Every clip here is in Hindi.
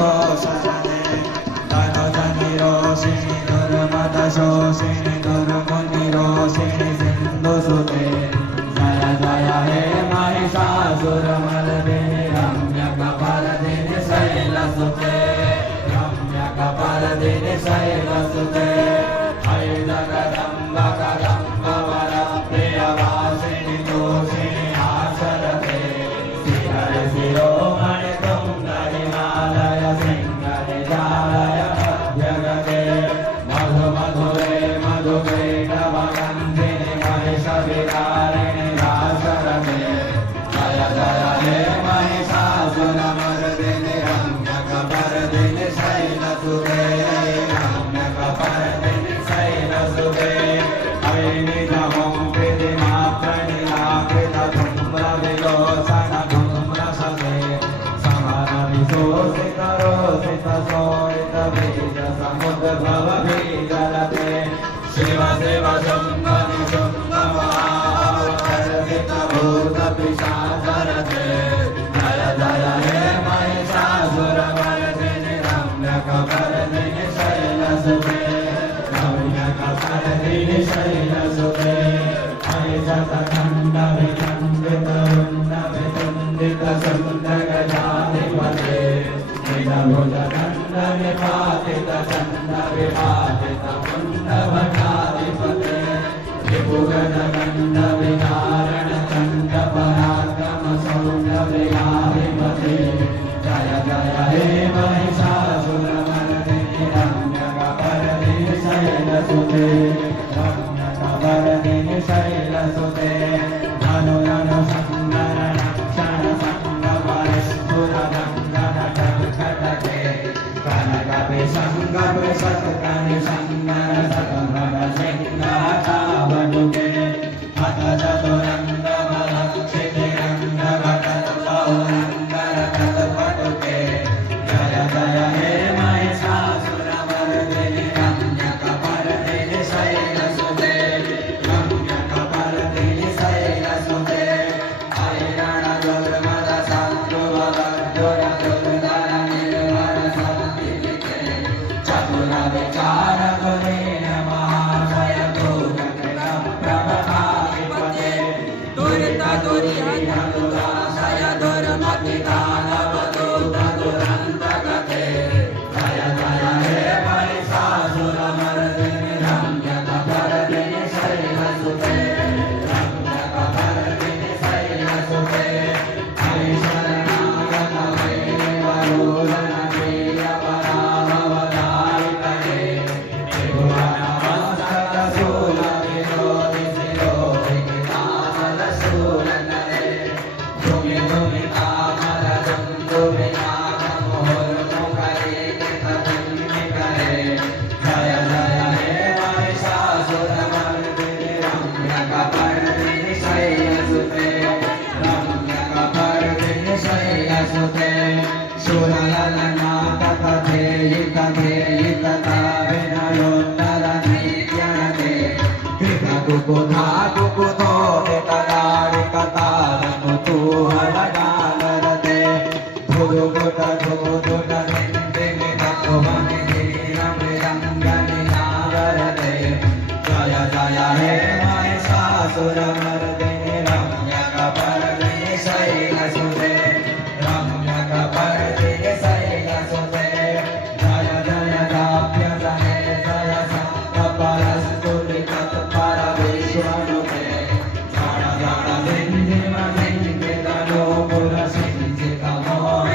शरणे तनुजनिरोषिणि दुर्मदशोषिणि दुर्मुनिरोषिणि सिन्धुसुते जय जय हे महिषासुरमर्दिनि रम्यकपर्दिनि शैलसुते रम्यकपर्दिनि शैलसुते अयि जगदम्ब कदम्ब वरप्रियवासिनि तोषिणि आशरते शिखरे शिरोमणि तुङ्गहिमालय सिंहनिजालय मध्यगते मधु मधुरे मधुकैटवगन्धिनि महिषविहारिणि राशरते जय जय हे महिषासुरमर्दिनि रम्यकपर्दिनि शैलसुते रम्यकपर्दिनि शैलसुते अयि निजमं प्रीतिमात्रनिलाकृतधूम्रविलोचन धूम्रसते समरविशोषितरोषितशोषितबीजसमुद्भवबीजरते शिव शिव शुम्भ निशुम्भ महाभूतपिशाचरते जय जय हे महिषासुरमर्दिनि रम्यकपर्दिनि शैलसुते रम्यकपर्दिनि शैलसुते अयि शतखण्डविखण्डितरुण्डवितुण्डितसुन्दरगजाधिपते निजभुजखण्डनिपातितचण्डविपातितपुण्डभटाधिपते विभुगजखण्डविहारणचण्डपराक्रमसौण्डविहाधिपते जय जय हे महिषासुरमर्दिनि रम्यकपर्दिनि शैलसुते रम्यकपर्दिनि शैलसुते ननु ननु सङ्गरक्षण सङ्गपरिस्फुरदङ्गनटङ्कटके कनकविसङ्गविसत्कनि सङ्गरसङ्गरसिंहकावनुके हतचतुरङ्गमलक्षितिरङ्गगतत्पौरङ्गरतत्पटुके जय जय हे महिषासुरमर्दिनि रम्यकपर्दिनि शैलसुते रम्यकपर्दिनि शैलसुते अयि रणदुर्मदसद्गुवदग्धुरदुर्धरनिर्मलसद्विलिके चतुरविचारगुणेन महाशयभूतकृतप्रभकाधिपते दुरितदुरिहतदुराशय दुर्मतिदानवदूतदुरन्तगते जय जय हे महिषासुरमर्दिनि रम्यकपर्दिनि शैलसुते रम्यकपर्दिनि शैलसुते अयि शरणागतवैरिवरोदनप्रियपराभवदायितये त्रिभुवनमस्तकशूलविरोधिशिरोधितामलशूलनरे धुमि धुमि कामरदुन्दुविनाथमुहुर्मुखरीकृतधुन्निकरे जय जय हे महिषासुरमर्दिनि रम्यकपर्दिनि शैलसुते रम्यकपर्दिनि शैलसुते शूलललनाथकथेयितथेयितताविनयोत्तरनीत्यनते कृतकुकुधा कुकुधो वितदारिकतारकुतूहलगालरते धुदुकुटधुदुटनिन्दिनितत्त्वमनिधीरमृदङ्गनिनादरते जय जय हे महिषासुरमर्दिनि रम्यकपर्दिनि शैलसुते रम्यकपर्दिनि शैलसुते जय जय दाप्यसने जय सप्तपरस्तुतितत्परविश्वनुते जण जण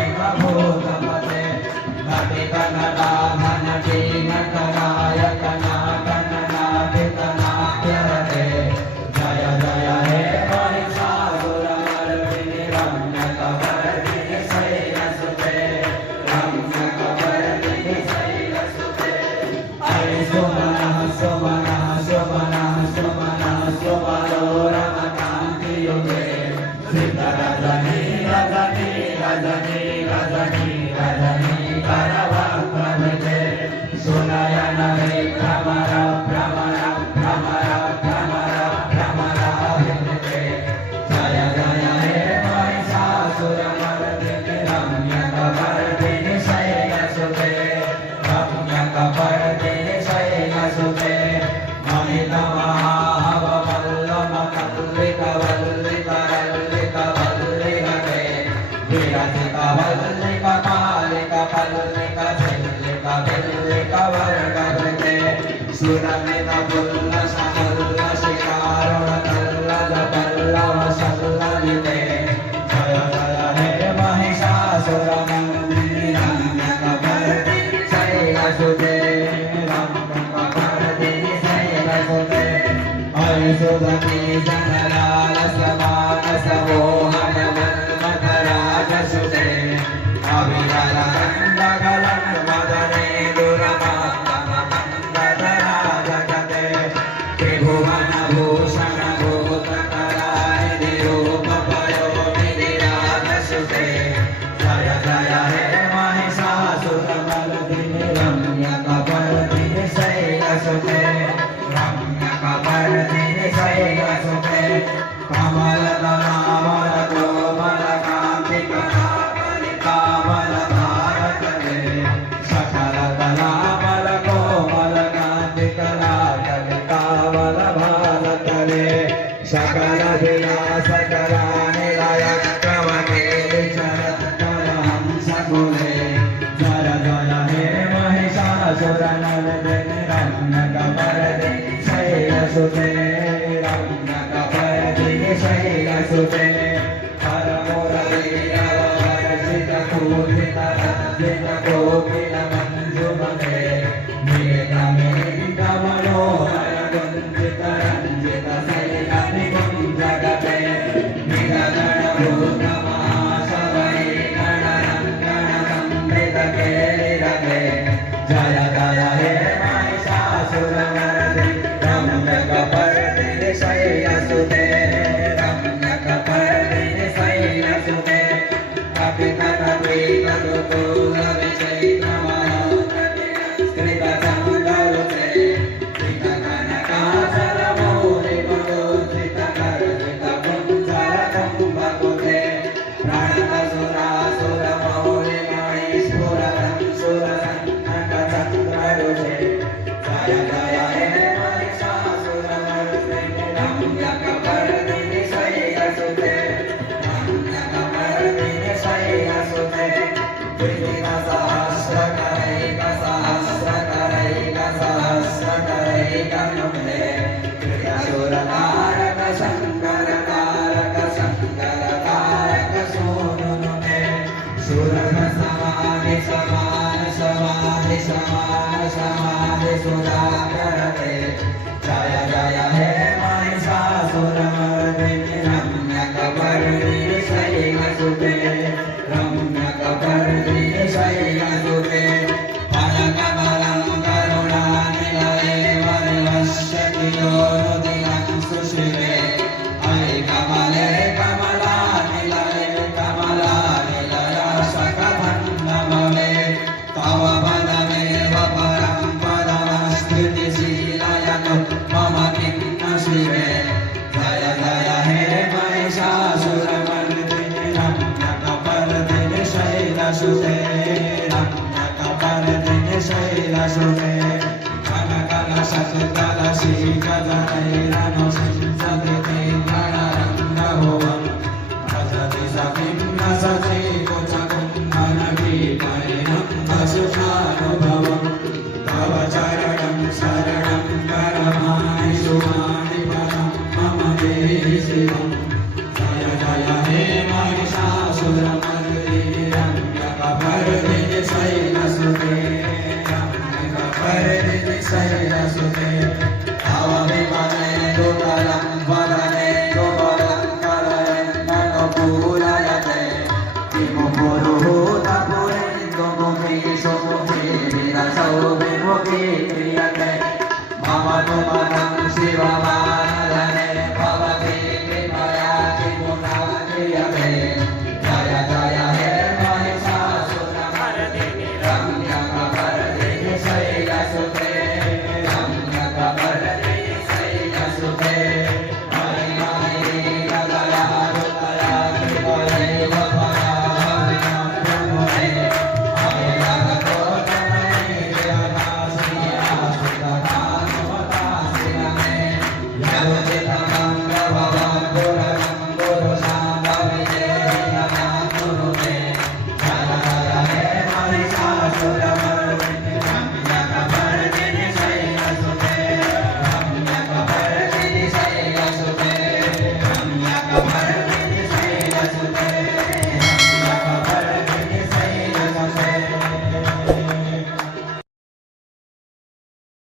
सिन्धिमसिन्धितनोपुरसिञ्चितमोहितभूतपते नटिकनटाघनटीनकरायकनाकननाटितनाट्यरते जय जय हे महिषासुरमर्दिनि रम्यकपर्दिनि शैलसुते रम्यकपर्दिनि शैलसुते अयि सुमनः सुमनः सुमनः सुमनः सुमनोरमकान्तियुगे श्रीधरजनी रजनी रजनी रजनी रजनी करवक्त्रमिते सुनयन भ्रमर भ्रमर भ्रमर भ्रमर भ्रमराभिनिते जय जय हे महिषासुरमर्दिनि रम्यकपर्दिनि शैलसुते मल्लिका झल्लिका बिल्लिका वर्गकृते सुरमित पुल्लस मल्लसिकारुण कल्लद पल्लव सल्ललिते जय जय हे महिषासुरमर्दिनि रम्यकपर्दिनि शैलसुते रम्यकपर्दिनि शैलसुते ऐसुदती जनलालसमानसमोहन मन्मथराजसुते अविरलकण्डकलं वदने दुरमात्ममन्दराजगते त्रिभुवनभूषण भूतकरानिधि रूपपयोनिधि राजसुते जय जय हे महिषासुरमर्दिनि रम्यकपर्दिनि शैलसुते रम्यकपर्दिनि शैलसुते कमलदलामलकोमलकान्तिकलाकलिकामलभारतले सकलदलामलकोमलकान्तिकलाकलिकामलभारतले सकलविलासकलानिलयक्रमकेलिचरत्कलहंसकुले जय जय हे महिषासुरमर्दिनि रम्यकपर्दिनि शैलसुते रम्यकपर्दिनि शैलसुते परमुरलीरवरसितपूजितरञ्जितकोकिलमञ्जुमते नीलमेघमनोहरगुञ्जितरञ्जितशैलनिकुञ्जगते निरगणभूतमहाशवैर्गणसंवृतकेलिरते जय जय हे महिषासुरमर्दिनि रम्यकपर्दिनि शैलसुते रम्यकपर्दिनि शैलसुते कपितकवीकरुकूलविचैत्रमयोत्कृतचन्द्ररुते कृतकनकाचलमौलिमण्डितकर्जितकुञ्जरकम्बकुते प्रणतसुरासुरमौलिमणिस्फुरतं सुरसन्नतचन्द्ररुते जय जय हे महिषासुरमर्दिनि रम्यकपर्दिनि शैलसुते रम्यकपर्दिनि शैलसुते सहस्रकरैकसहस्रकरैकसहस्रकरैकनुते कृतसुरतारक शङ्करतारक शङ्करतारक सोनुनुते सुरसमाधि समान समाधि समान समाधि सुधाकरते जय जय हे महिषासुरमर्दिनि रम्यकपर्दिनि शैलसुते रम्यकपर्दिनि शैलसुते फलकमलं करुणानिलये वरिवश्यति योनुदिनं सुशिवे अयि कमले कमलानिलये कमलानिलया सकथं न भवे तव पदमेव परं पदमस्थितिशीलयतु मम किं न शिवे जय जय हे महिषासुरमर्दिनि रम्यकपर्दिनि शैलसुते रम्यकपर्दिनि शैलसुते कनकलशतुकलशीकजनैरनुसिंसति गणरङ्गभुवम् भजति सखिं न सचि कुचकुम्भनगीतैनं वसुषानुभवम् तव चरणं शरणं करमाणि सुमाणि पदं मम देहि शिवम् जय जय हे महिषासुरमर्दिनि रम्यकपर्दिनि शैलसुते रम्यकपर्दिनि शैलसुते तव विमले दुतलं वदने दुबलं कलयन्ननुकूलयते किमु पुरुहूतपुरेन्दुमुखी सुमुखी विरसौ विमुखी क्रियते मम तु मनं शिवमानधने भवति कृपया किमु न क्रियते